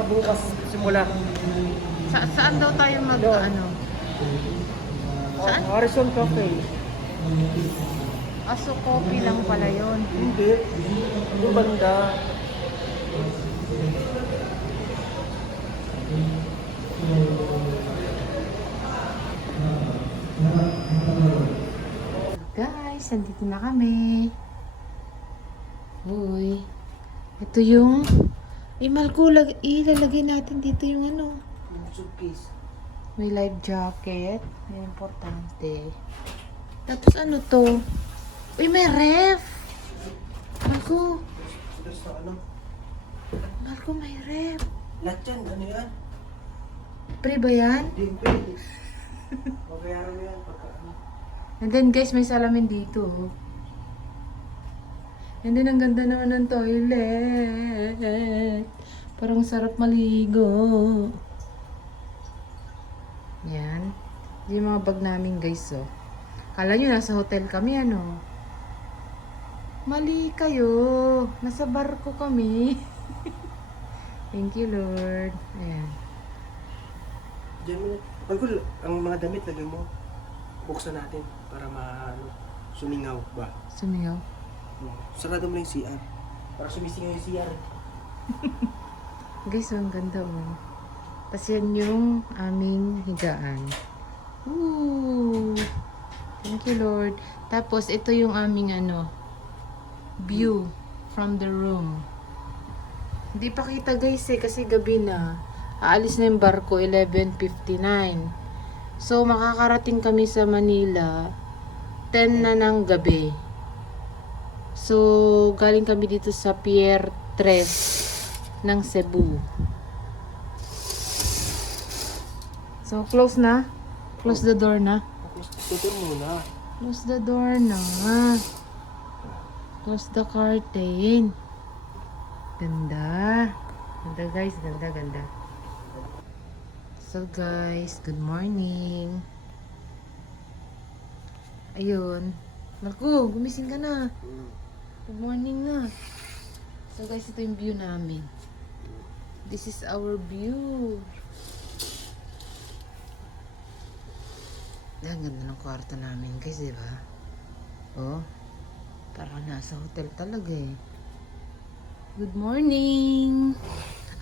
bukas simula. Saan daw tayo Doon. ano? Saan? Harrison Cafe. Aso coffee lang pala yun. Hindi. Yung banda. Guys, nandito na kami. Uy. Ito yung ilalagay natin dito yung ano. Yung suitcase. May life jacket. May importante. Tapos ano to? Uy, may ref! Marco! Sa ano? Marco, may ref! Lahat yan. Ano yan? Pre ba yan? Hindi pwede. Pagkayaran mo yan. Pagka ano. And then guys, may salamin dito. And then ang ganda naman ng toilet. Parang sarap maligo. Yan. Yung mga bag namin guys, oh. Kala nyo nasa hotel kami, ano? Mali kayo. Nasa barko kami. Thank you, Lord. Ayan. Diyan mo. Pagkul, ang mga damit lagay mo. Buksan natin para sumingaw ba? Sumigaw. Sarado mo lang yung CR. Para sumisingaw yung CR. Guys, ang ganda, oh. Tapos yan yung aming higaan. Ooh. Thank you, Lord. Tapos, ito yung aming view from the room. Hindi pa kita guys kasi gabi na. Aalis na yung barko, 11:59. So, makakarating kami sa Manila, 10 na ng gabi. So, galing kami dito sa Pier 3 ng Cebu. So, close na. Close the door na. Tutur muna. Close the door na. Close the curtain. Ganda. Ganda guys. Ganda, ganda. So guys, good morning. Ayun. Marco, gumising ka na. Good morning na. So guys, ito yung view namin. This is our view. Ang ganda ng kwarto namin guys, diba? Oh, parang nasa hotel talaga eh. Good morning!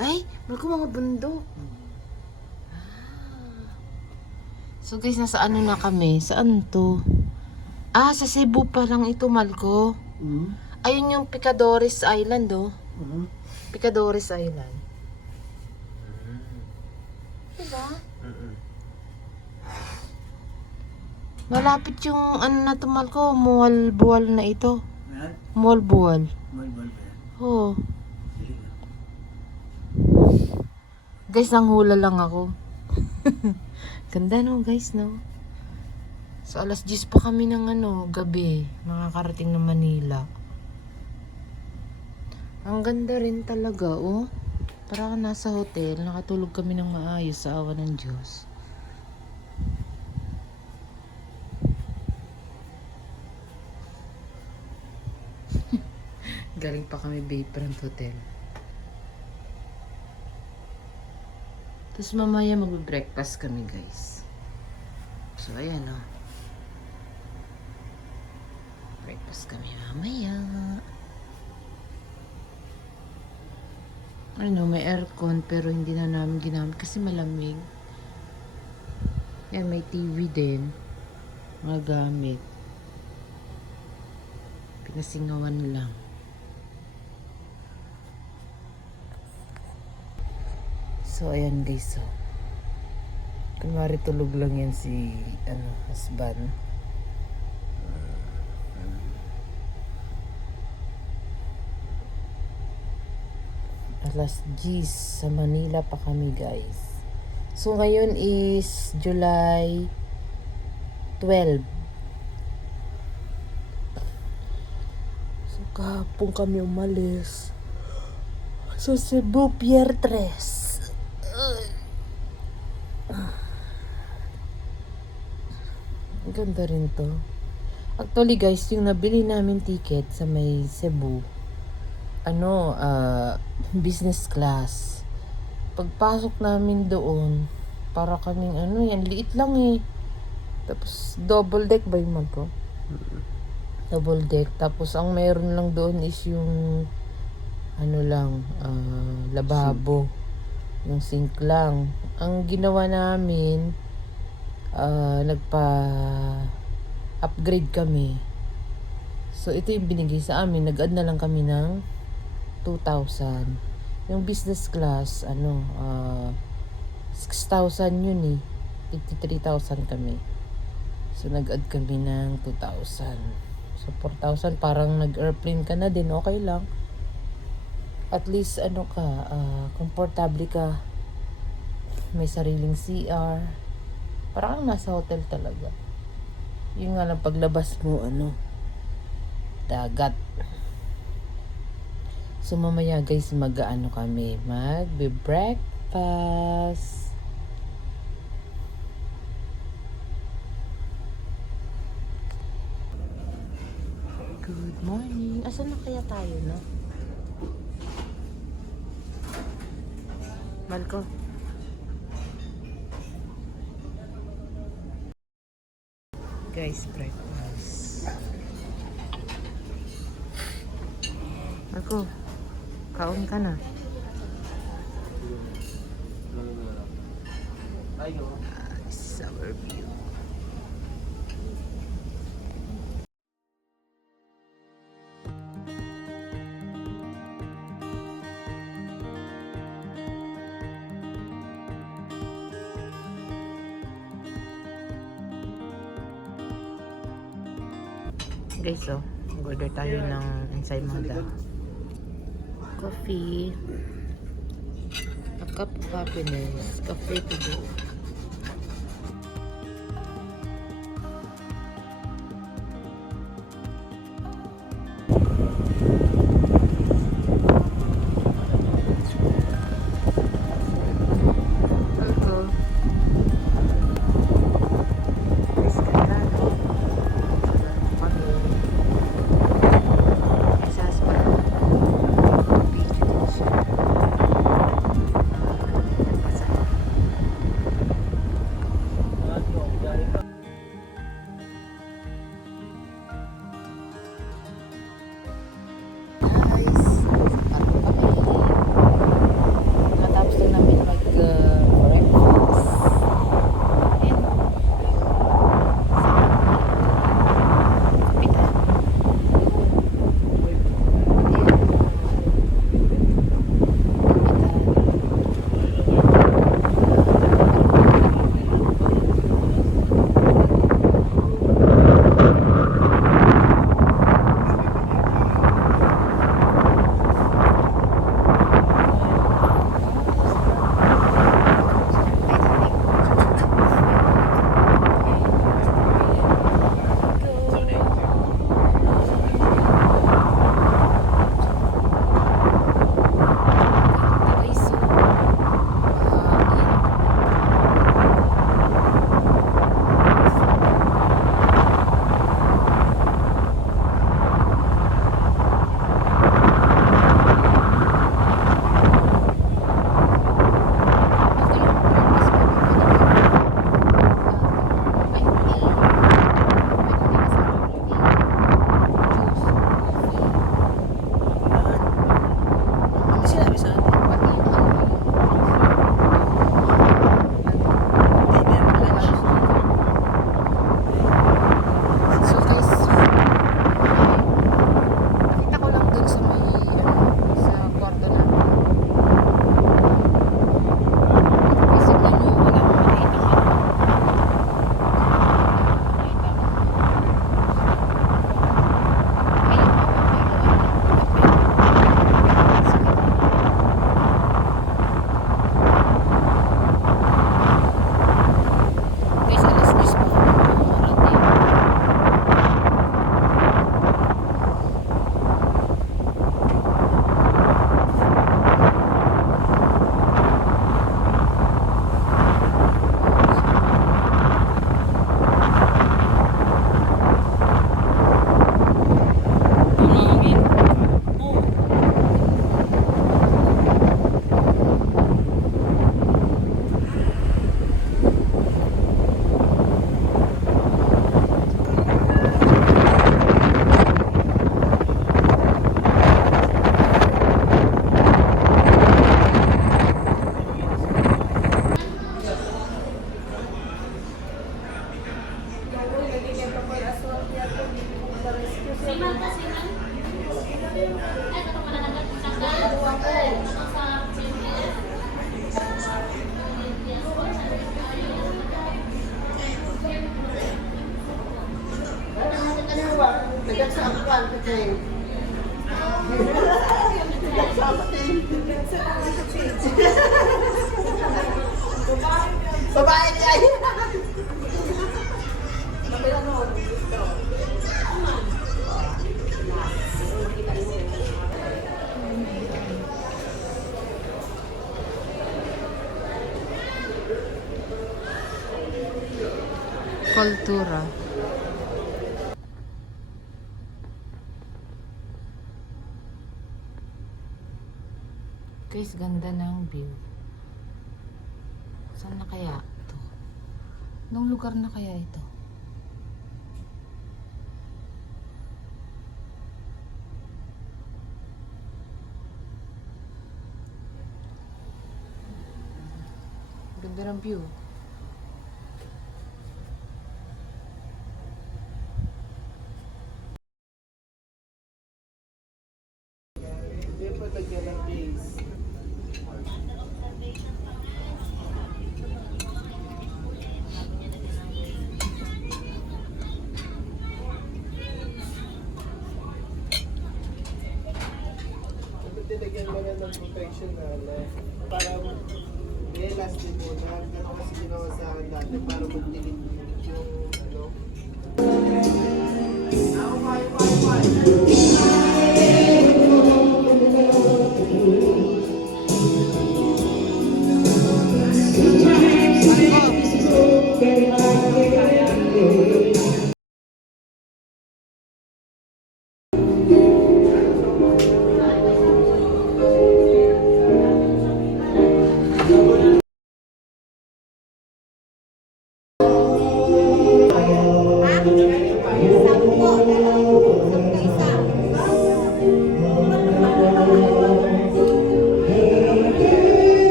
Ay, Marco, mga bundok. So guys, nasa ano na kami? Saan to? Ah, sa Cebu pa lang ito, Marco. Ayun yung Picadores Island, oh. Picadores Island. Diba? Malapit yung ano na to, Marco, Mualbual na ito. Yan? Mualbual. Malbal ba yan? Oh. Guys, nanghula lang ako. Ganda no, guys, no? So, alas 10 pa kami ng gabi. Makakarating ng Manila. Ang ganda rin talaga, oh. Para ka nasa hotel, nakatulog kami ng maayos sa awa ng Diyos. Galing pa kami Bayfront Hotel. Tapos mamaya magbe-breakfast kami guys. So ayan o. Breakfast kami mamaya. Ano, may aircon pero hindi na namin ginamit kasi malamig. Yan, may TV din. Mga gamit. Pinasingawan lang. So, ayan guys, so. Kunwari tulog lang yan si, husband. Alas 10 sa Manila pa kami, guys. So, ngayon is July 12. So, kahapon kami umalis. So, Cebu Pier 3. Ang ganda rin to. Actually guys, yung nabili namin ticket sa may Cebu, business class. Pagpasok namin doon, para kaming ano yan, liit lang eh. Tapos double deck ba yung ko? Double deck. Tapos ang meron lang doon is yung ano lang, lababo. Yung sink lang. Ang ginawa namin, nagpa-upgrade kami. So, ito yung binigay sa amin. Nag-add na lang kami ng 2,000. Yung business class, 6,000 yun eh. 53,000 kami. So, nag-add kami ng 2,000. So, 4,000. Parang nag-airplane ka na din. Okay lang. At least, komportable ka. May sariling CR. Parang nasa hotel talaga. Yung nga lang, paglabas mo, dagat. So, mamaya guys, kami. Magbe-breakfast. Good morning. Asan na kaya tayo, no? Malco. Guys, breakfast. Malco, kaon ka na. This is our view. Guys, order tayo ng ensaymada. Coffee. A cup of happiness. Cafe to go. Babae niya. Kultura. Guys, ganda ng view. Saan na kaya ito? Anong lugar na kaya ito? Ganda ng view. Siyempre, lagyan ng base. Dapat nilagyan mo na ng protection na para elastic mo na. Ano kasi ginawa sa akin dati para magdilim yung ano.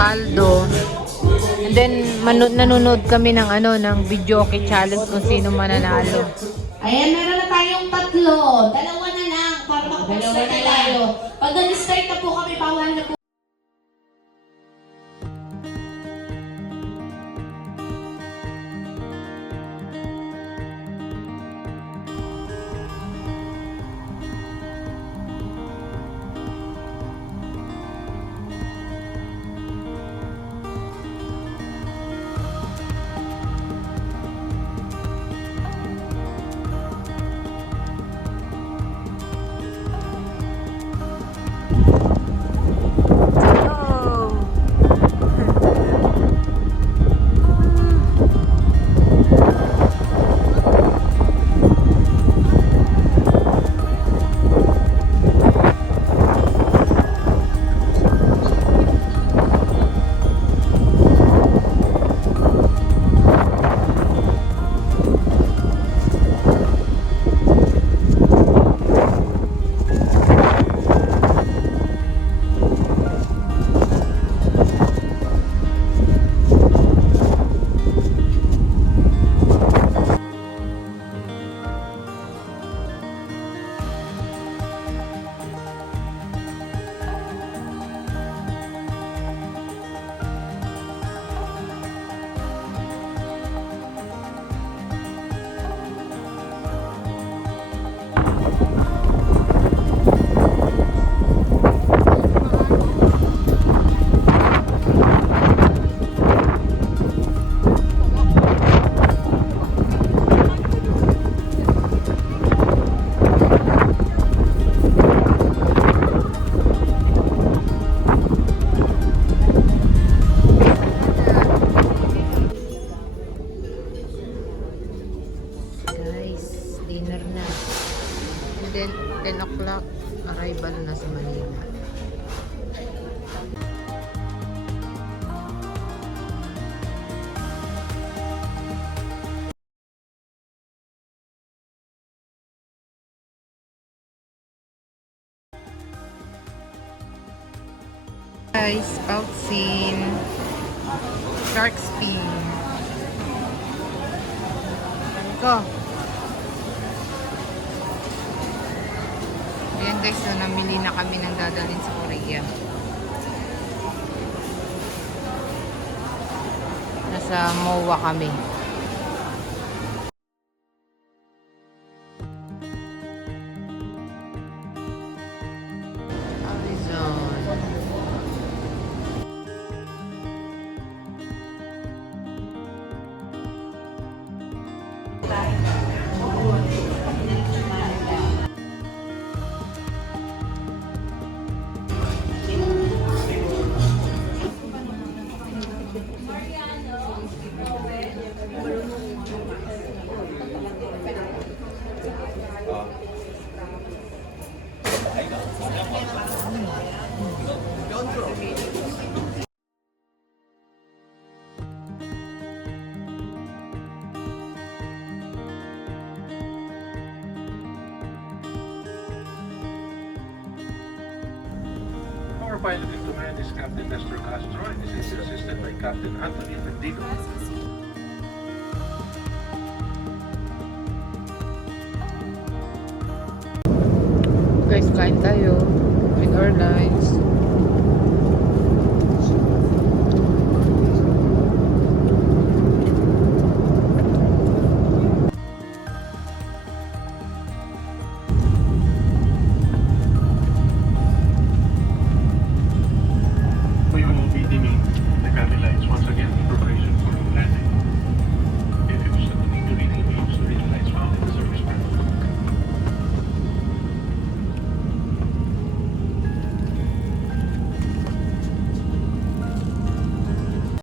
Caldo. And then nanonood kami ng ng video okay challenge kung sino mananalo. Ayan, meron na tayong tatlo. Dalawa na lang para makapag-start na tayo. Pag nag-start na po kami, bawal na po. And then 10 o'clock arrival na sa Manila. Guys, spout scene, shark fin. Go. Ayan guys, so namili na kami ng dadalhin sa Korea. Nasa MOA kami. Arizona. Our pilot in command is Captain Nestor Castro and is assisted by Captain Anthony Bendigo. Guys, kain tayo with our lunch.